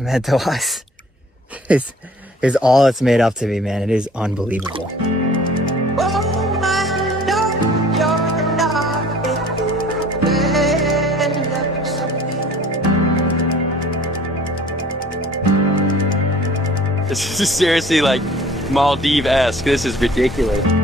mentawais is all it's made up to be, man. It is unbelievable. This is seriously like Maldives-esque. This is ridiculous.